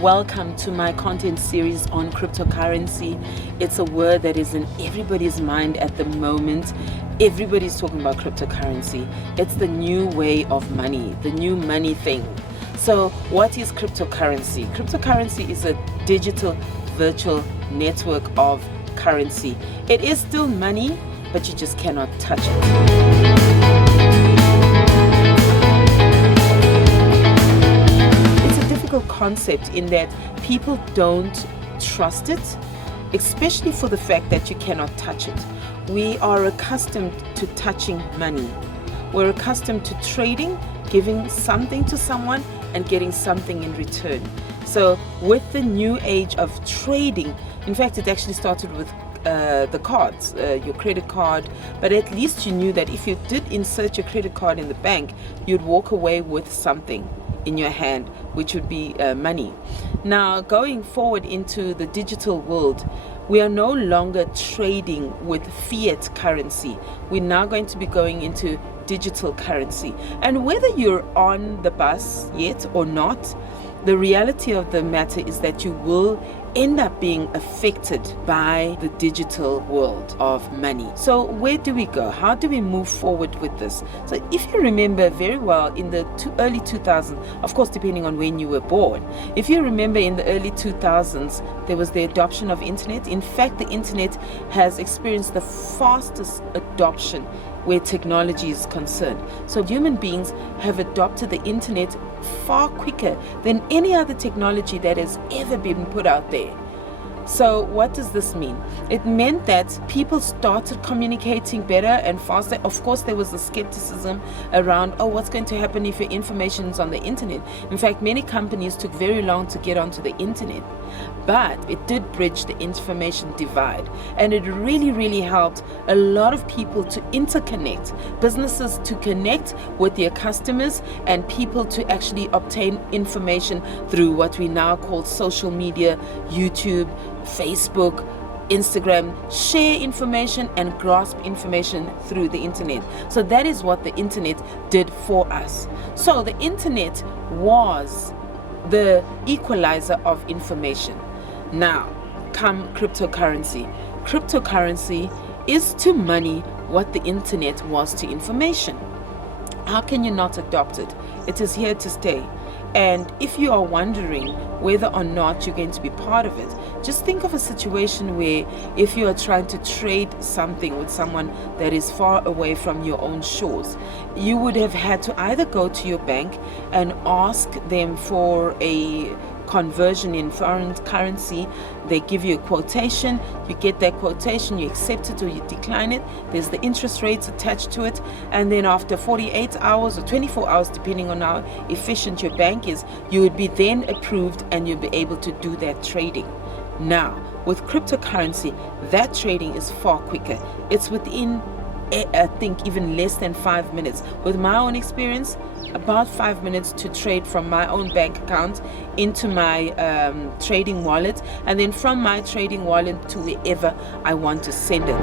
Welcome to my content series on cryptocurrency. It's a word that is in everybody's mind at the moment. Everybody's talking about cryptocurrency. It's the new way of money, the new money thing. So what is cryptocurrency? Cryptocurrency is a digital virtual network of currency. It is still money, but you just cannot touch it. Concept in that people don't trust it, especially for the fact that you cannot touch it. We are accustomed to touching money. We're accustomed to trading, giving something to someone and getting something in return. So with the new age of trading, in fact it actually started with the cards, your credit card, but at least you knew that if you did insert your credit card in the bank, you'd walk away with something in your hand, which would be money. Now, going forward into the digital world, we are no longer trading with fiat currency. We're now going to be going into digital currency. And whether you're on the bus yet or not, the reality of the matter is that you will end up being affected by the digital world of money. So where do we go? How do we move forward with this? So if you remember very well, in the early 2000s, of course depending on when you were born, if you remember in the early 2000s, there was the adoption of internet. In fact, the internet has experienced the fastest adoption where technology is concerned. So human beings have adopted the internet far quicker than any other technology that has ever been put out there. So what does this mean? It meant that people started communicating better and faster. Of course, there was the skepticism around, what's going to happen if your information is on the internet? In fact, many companies took very long to get onto the internet, but it did bridge the information divide. And it really, really helped a lot of people to interconnect, businesses to connect with their customers, and people to actually obtain information through what we now call social media, YouTube, Facebook, Instagram, share information and grasp information through the internet. So that is what the internet did for us. So the internet was the equalizer of information. Now come cryptocurrency. Cryptocurrency is to money what the internet was to information. How can you not adopt it? It is here to stay. And if you are wondering whether or not you're going to be part of it, just think of a situation where if you are trying to trade something with someone that is far away from your own shores, you would have had to either go to your bank and ask them for a conversion in foreign currency. They give you a quotation, you get that quotation, you accept it or you decline it. There's the interest rates attached to it, and then after 48 hours or 24 hours, depending on how efficient your bank is, you would be then approved and you'll be able to do that trading. Now with cryptocurrency, that trading is far quicker. It's within, I think, even less than 5 minutes. With my own experience, about 5 minutes to trade from my own bank account into my trading wallet, and then from my trading wallet to wherever I want to send it.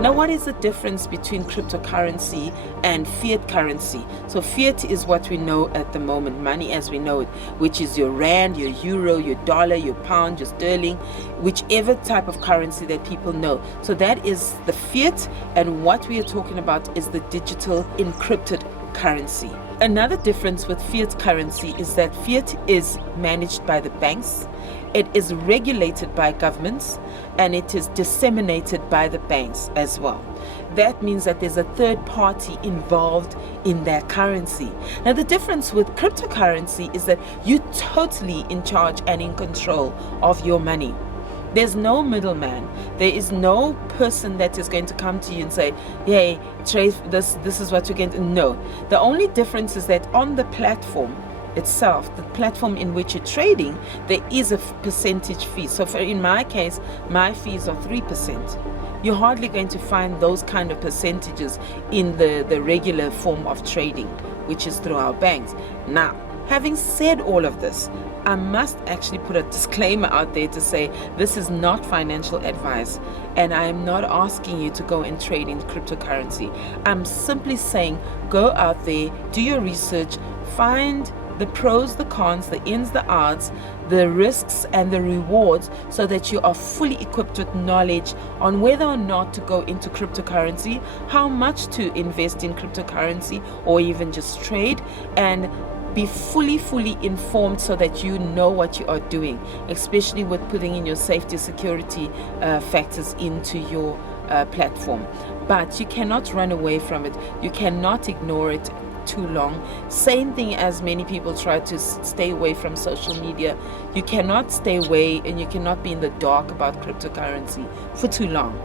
Now, what is the difference between cryptocurrency and fiat currency? So fiat is what we know at the moment, money as we know it, which is your rand, your euro, your dollar, your pound, your sterling, whichever type of currency that people know. So that is the fiat, and what we are talking about is the digital encrypted currency. Another difference with fiat currency is that fiat is managed by the banks, it is regulated by governments, and it is disseminated by the banks as well. That means that there's a third party involved in that currency. Now the difference with cryptocurrency is that you're totally in charge and in control of your money. There's no middleman. There is no person that is going to come to you and say, hey, trade this is what you're going to. No. The only difference is that on the platform itself, the platform in which you're trading, there is a percentage fee. So in my case, my fees are 3%. You're hardly going to find those kind of percentages in the regular form of trading, which is through our banks. Now, having said all of this, I must actually put a disclaimer out there to say this is not financial advice, and I am not asking you to go and trade in cryptocurrency. I'm simply saying go out there, do your research, find the pros, the cons, the ins, the outs, the risks and the rewards, so that you are fully equipped with knowledge on whether or not to go into cryptocurrency, how much to invest in cryptocurrency or even just trade, and be fully informed so that you know what you are doing, especially with putting in your safety security factors into your platform. But you cannot run away from it. You cannot ignore it too long. Same thing as many people try to stay away from social media. You cannot stay away and you cannot be in the dark about cryptocurrency for too long.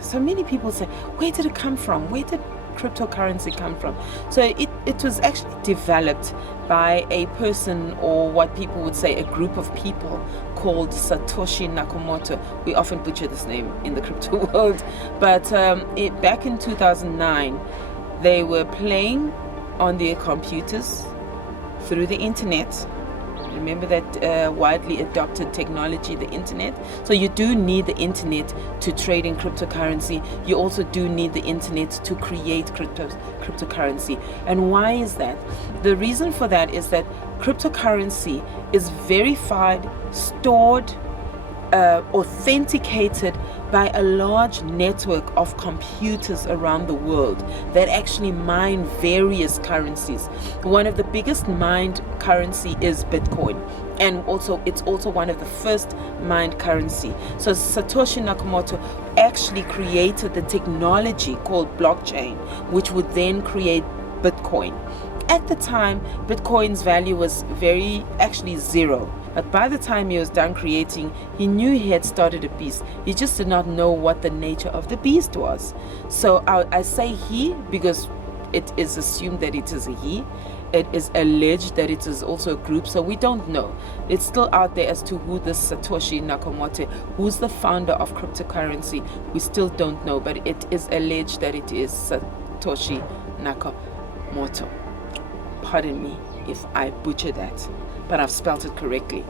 So many people say, where did it come from? Where did cryptocurrency come from? So it was actually developed by a person, or what people would say a group of people, called Satoshi Nakamoto. We often butcher this name in the crypto world, but back in 2009 they were playing on their computers through the internet. Remember that widely adopted technology, the internet. So you do need the internet to trade in cryptocurrency. You also do need the internet to create cryptocurrency. And why is that? The reason for that is that cryptocurrency is verified, stored, authenticated by a large network of computers around the world that actually mine various currencies. One of the biggest mined currency is Bitcoin, and it's also one of the first mined currency. So Satoshi Nakamoto actually created the technology called blockchain, which would then create Bitcoin. At the time, Bitcoin's value was actually zero. But by the time he was done creating, he knew he had started a beast. He just did not know what the nature of the beast was. So I say he because it is assumed that it is a he. It is alleged that it is also a group, so we don't know. It's still out there as to who this Satoshi Nakamoto, who's the founder of cryptocurrency. We still don't know, but it is alleged that it is Satoshi Nakamoto. Pardon me if I butcher that, but I've spelt it correctly.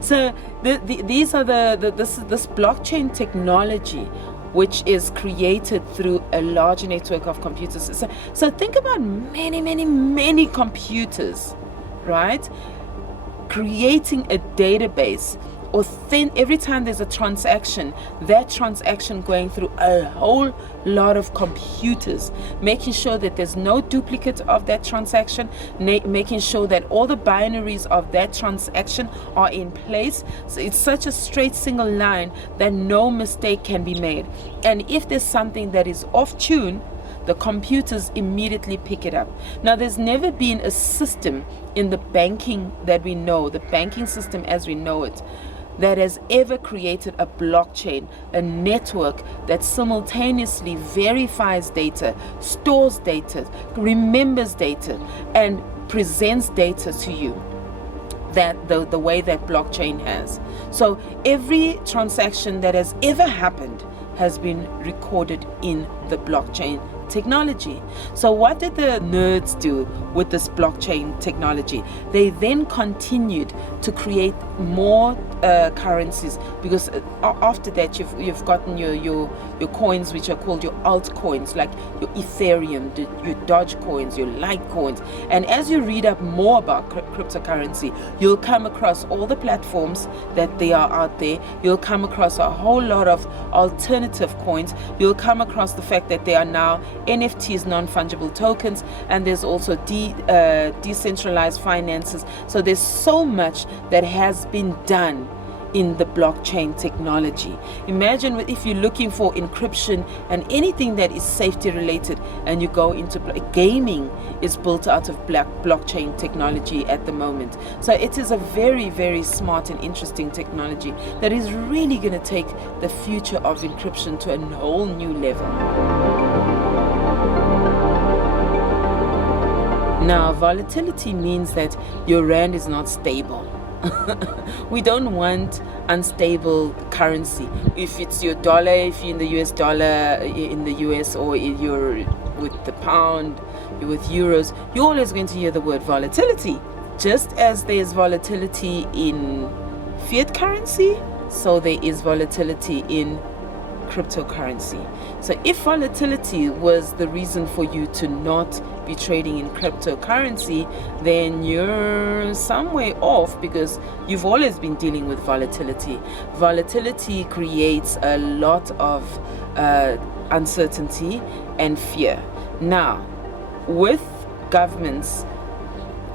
So these are this blockchain technology, which is created through a large network of computers. So think about many computers, right? Creating a database. Every time there's a transaction, that transaction going through a whole lot of computers, making sure that there's no duplicate of that transaction, making sure that all the binaries of that transaction are in place. So it's such a straight single line that no mistake can be made. And if there's something that is off tune, the computers immediately pick it up. Now, there's never been a system in the banking that we know, the banking system as we know it, that has ever created a blockchain, a network that simultaneously verifies data, stores data, remembers data, and presents data to you that the way that blockchain has. So every transaction that has ever happened has been recorded in the blockchain technology. So what did the nerds do with this blockchain technology? They then continued to create more currencies, because after that you've gotten your coins, which are called your altcoins, like your Ethereum, your Doge coins, your Litecoins. And as you read up more about cryptocurrency, you'll come across all the platforms that they are out there. You'll come across a whole lot of alternative coins. You'll come across the fact that there are now NFTs, non-fungible tokens, and there's also decentralized finances. So there's so much that has been done in the blockchain technology. Imagine if you're looking for encryption and anything that is safety related, and you go into gaming is built out of blockchain technology at the moment. So it is a very smart and interesting technology that is really going to take the future of encryption to a whole new level. Now, volatility means that your rand is not stable. We don't want unstable currency. If it's your dollar, if you're in the US dollar in the US, or you're with the pound, you're with euros, you're always going to hear the word volatility. Just as there's volatility in fiat currency, so there is volatility in cryptocurrency. So if volatility was the reason for you to not be trading in cryptocurrency, then you're some way off, because you've always been dealing with volatility. Volatility creates a lot of uncertainty and fear. Now, with governments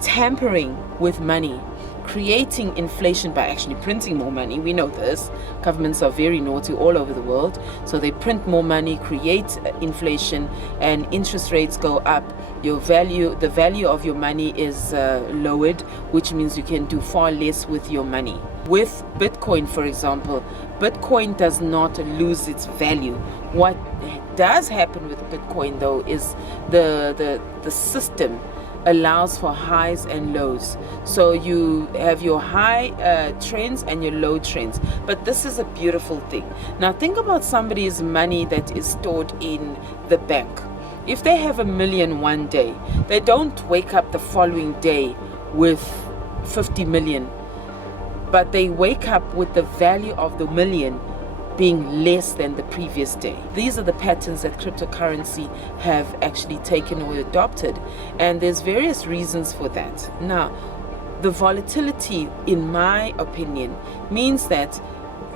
tampering with money, creating inflation by actually printing more money. We know this. Governments are very naughty all over the world. So they print more money, create inflation, and interest rates go up. The value of your money is lowered, which means you can do far less with your money. With Bitcoin, for example, Bitcoin does not lose its value. What does happen with Bitcoin, though, is the system allows for highs and lows. So you have your high trends and your low trends. But this is a beautiful thing. Now think about somebody's money that is stored in the bank. If they have $1 million one day, they don't wake up the following day with 50 million, but they wake up with the value of the $1 million being less than the previous day. These are the patterns that cryptocurrency have actually taken or adopted, and there's various reasons for that. Now, the volatility, in my opinion, means that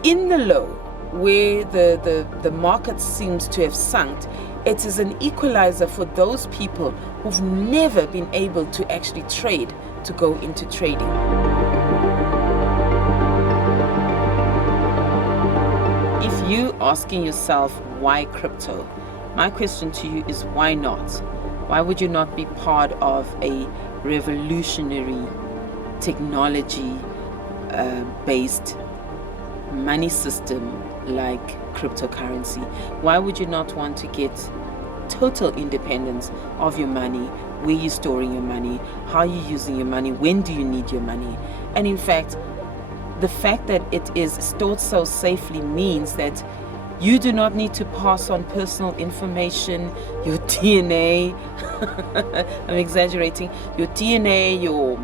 in the low, where the market seems to have sunk, it is an equalizer for those people who've never been able to actually trade to go into trading. If you asking yourself why crypto, my question to you is why not? Why would you not be part of a revolutionary technology based money system like cryptocurrency? Why would you not want to get total independence of your money, where you're storing your money, how you're using your money, when do you need your money? And in fact, the fact that it is stored so safely means that you do not need to pass on personal information, your DNA, I'm exaggerating, your DNA, your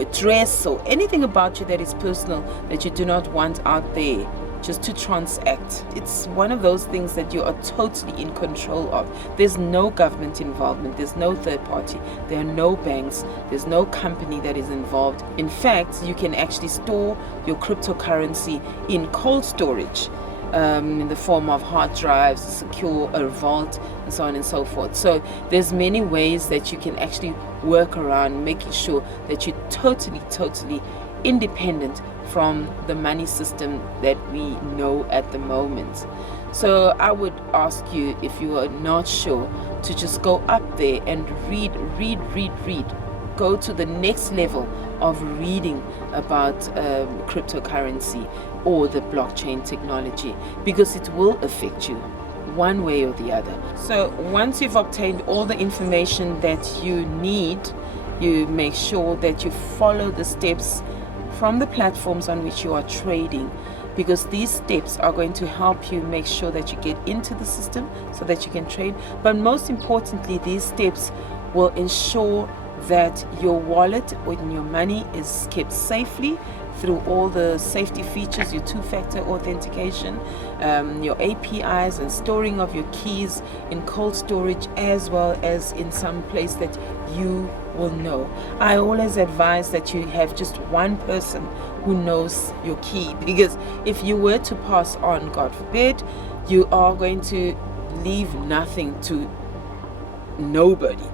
address, or anything about you that is personal that you do not want out there just to transact. It's one of those things that you are totally in control of. There's no government involvement, there's no third party, there are no banks, there's no company that is involved. In fact, you can actually store your cryptocurrency in cold storage, in the form of hard drives, a vault, and so on and so forth. So there's many ways that you can actually work around making sure that you're totally independent from the money system that we know at the moment. So I would ask you, if you are not sure, to just go up there and read. Go to the next level of reading about cryptocurrency or the blockchain technology, because it will affect you one way or the other. So once you've obtained all the information that you need, you make sure that you follow the steps from the platforms on which you are trading, because these steps are going to help you make sure that you get into the system so that you can trade. But most importantly, these steps will ensure that your wallet and your money is kept safely through all the safety features, your two-factor authentication, your APIs, and storing of your keys in cold storage, as well as in some place that you will know. I always advise that you have just one person who knows your key, because if you were to pass on, God forbid, you are going to leave nothing to nobody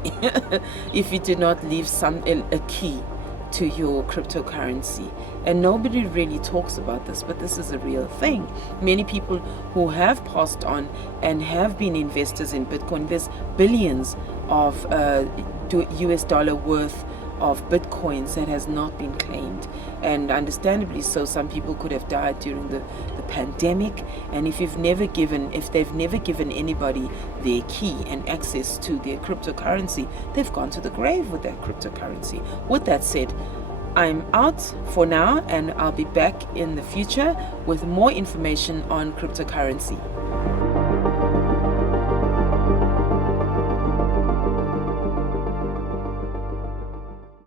if you do not leave a key to your cryptocurrency. And nobody really talks about this, but this is a real thing. Many people who have passed on and have been investors in Bitcoin, there's billions of US dollar worth of Bitcoins that has not been claimed, and understandably so. Some people could have died during the pandemic, and if they've never given anybody their key and access to their cryptocurrency, they've gone to the grave with that cryptocurrency. With that said, I'm out for now, and I'll be back in the future with more information on cryptocurrency.